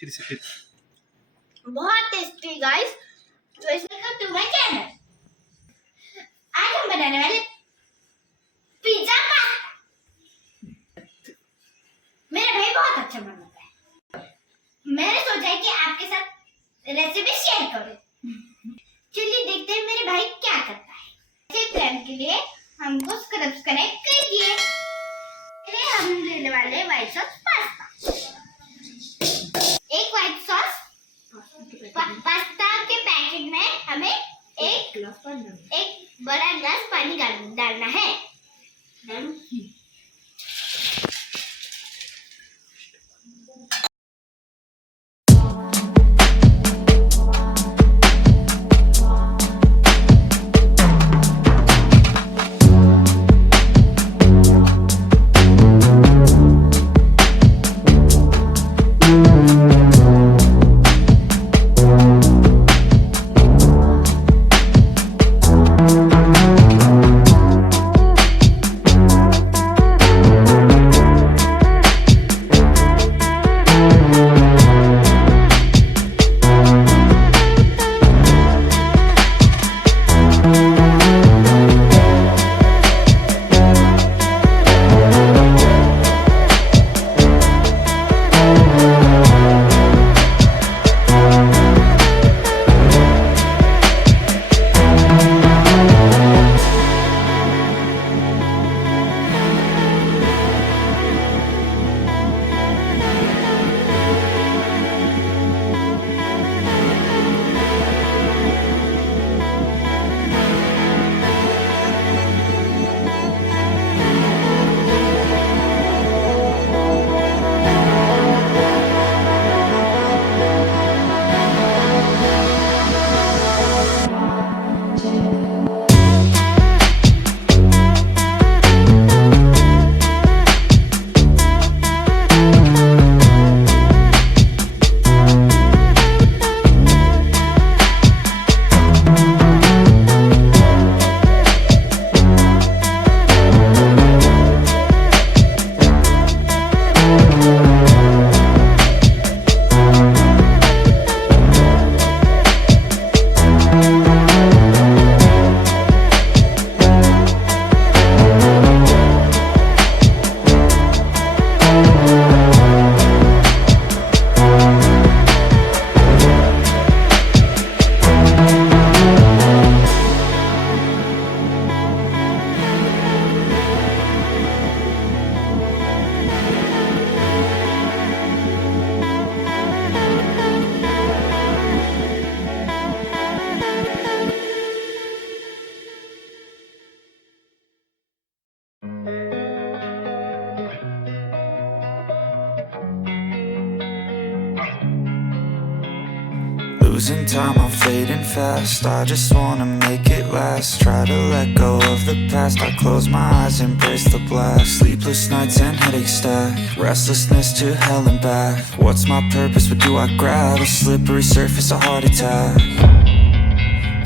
फिर से फिर बहुत टेस्टी गाइस। तो इसका तुम्हें क्या है? आज हम बनाने वाले पिज्जा पास्ता। मेरा भाई बहुत अच्छा बनाता है। मैंने सोचा है कि आपके साथ रेसिपी शेयर करूं। चलिए देखते हैं मेरे भाई क्या करता है। इसे प्लान के लिए हमको सब्सक्राइब कीजिए। पहले हम लेने वाले हैं व्हाइट सॉस पास्ता। एक व्हाइट सॉस पास्ता के पैकेट में हमें एक बड़ा ग्लास पानी डालना है। Losing time, I'm fading fast. I just wanna make it last. Try to let go of the past. I close my eyes, embrace the blast. Sleepless nights and headaches stack. Restlessness to hell and back. What's my purpose? What do I grab? A slippery surface, a heart attack.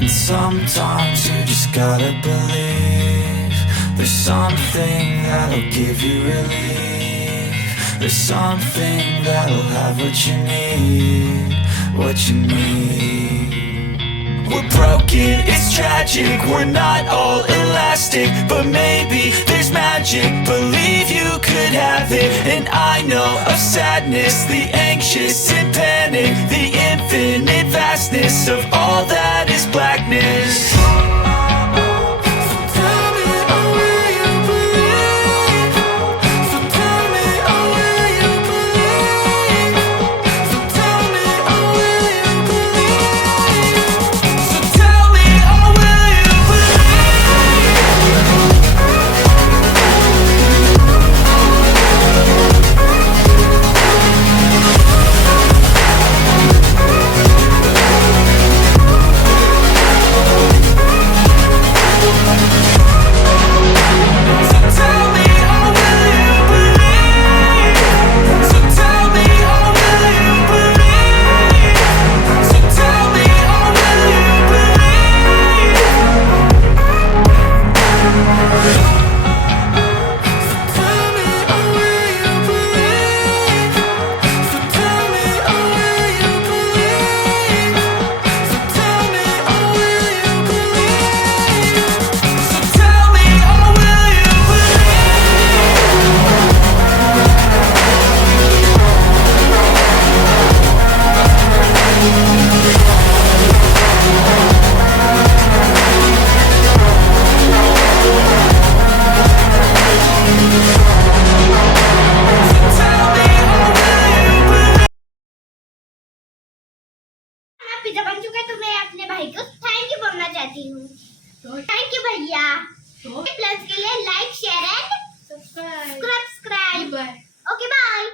And sometimes you just gotta believe there's something that'll give you relief. There's something that'll have what you need, what you need. We're broken, it's tragic, we're not all elastic, but maybe there's magic, believe you could have it. And I know of sadness, the anxious and panic, the infinite vastness of all that is blackness. Pizza बन चुका है, तो मैं अपने भाई को thank you बोलना चाहती हूँ। थैंक यू भैया। प्लस के लिए like share and subscribe. Okay bye.